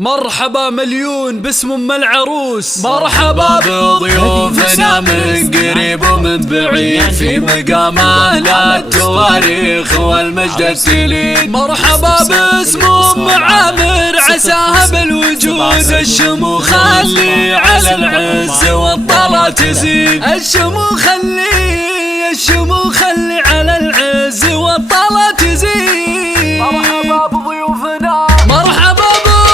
مرحبا مليون باسم ام العروس، مرحبا بضيوفنا من قريب ومن بعيد في مقام اهل التواريخ والمجد التليد. مرحبا باسم ام عامر عساها بالوجود الشموخ اللي على العز والطلا تزيد. الشموخ اللي على العز والطلا تزيد. مرحبا بضيوفنا، مرحبا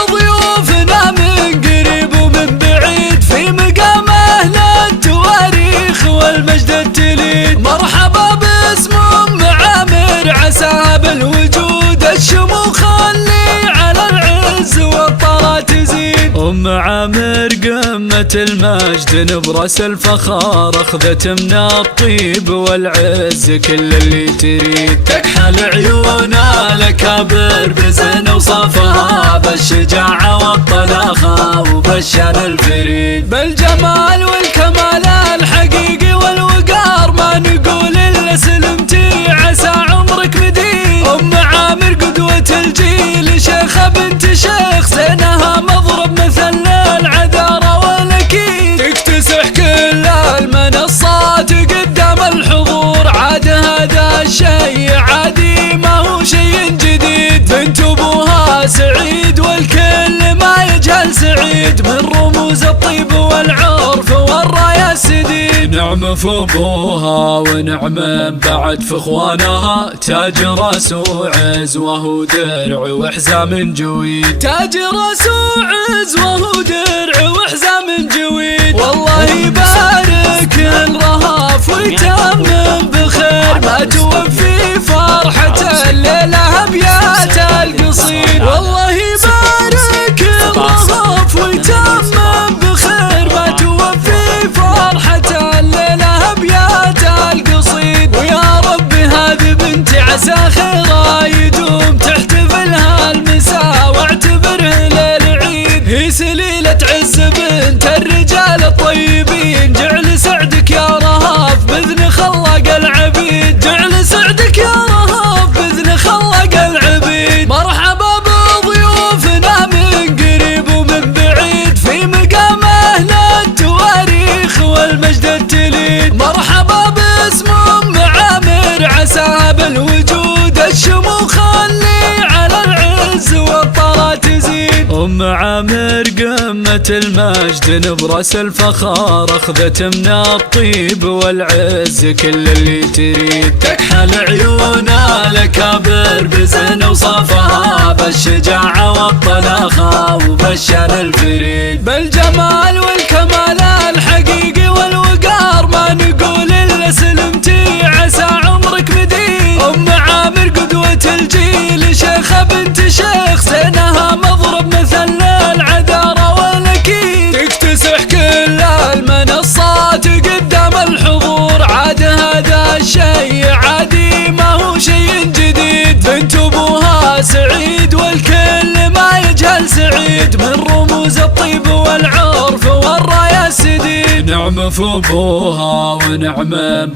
بضيوفنا من قريب ومن بعيد في مقام اهل التواريخ والمجد التليد. مرحبا باسم ام عامر عساها بالوجود الشموخ اللي على العز والطلا تزيد. ام عامر قمة المجد نبرس الفخار اخذت من الطيب والعز كل اللي تريد. تكحل عيونها الاكابر بزن وصفها بالشجاعة والطلاقة وبالشان الفريد. بالجمال والكمال الحقيقي والوقار ما نقول الا سلمتي عسى عمرك مديد. ام عامر قدوة الجيل شيخة بنت شيخ زينها مضرب مثل العذارى والاكيد. تكتسح كل المنصات قدام الحضور عاد هذا الشيء عادي ما هو شيء جديد. بنت ابوها سعيد والكل ما يجهل سعيد من رموز الطيب والعرف والراية السديد. نعم في ابوها ونعم بعد في اخوانها تاج راس وعز وهو درع وحزام جويد. تاج راس وعز وهو درع وحزام جويد. والله يبارك الرهاف ويتمم بخير ما توفي فرحة الليلة ابيات القصيد. والله يبارك الرهاف ويتمم بخير ما توفي فرحة الليلة ابيات القصيد. ويا ربي هذه بنتي عسى خيرها يدوم تحتفلها المساء واعتبره ليل عيد. هي سليلة عز بنت الرجال الطيبين جعل سعدك يا رهاف بإذن خلق العبيد. جعل سعدك يا رهاف بإذن خلق العبيد. مرحبا بضيوفنا من قريب ومن بعيد في مقام اهل التواريخ والمجد التليد. مرحبا باسم ام عامر عساها بالوجود الشموخ اللي على العز والطلا تزيد. ام عامر قمة المجد نبرس الفخار اخذت من الطيب والعز كل اللي تريد. تكحل عيونها الاكابر بزن وصفها بالشجاعة والطلاقة وبالشان الفريد. بالجمال والكمال الحقيقي والوقار ما نقول الا سلمتي عسى عمرك مديد. ام عامر قدوة الجيل شيخة بنت شيخ زينها مضرب مثل العذارى والاكيد. تكتسح كل المنصات قدام الحضور عاد هذا الشيء عادي ما هو شيء جديد. بنت ابوها سعيد والكل ما يجهل سعيد من رموز الطيب والعرف والراية السديد. نعم في ابوها ونعم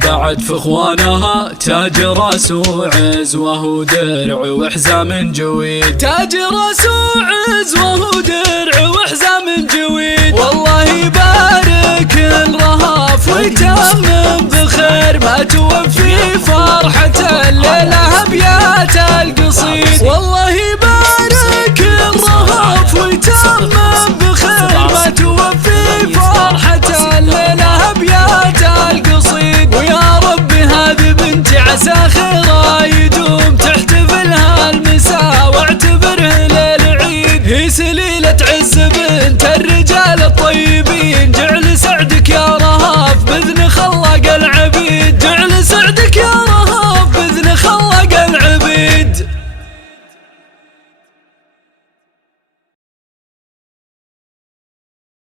بعد في اخوانها تاج راس وعز وهو درع وحزام جويد. تاج راس وعز وهو درع وحزام جويد. والله يبارك الرهاف ويتمم بخير ما توفي فرحة الليلة ابيات القصيد. والله يبارك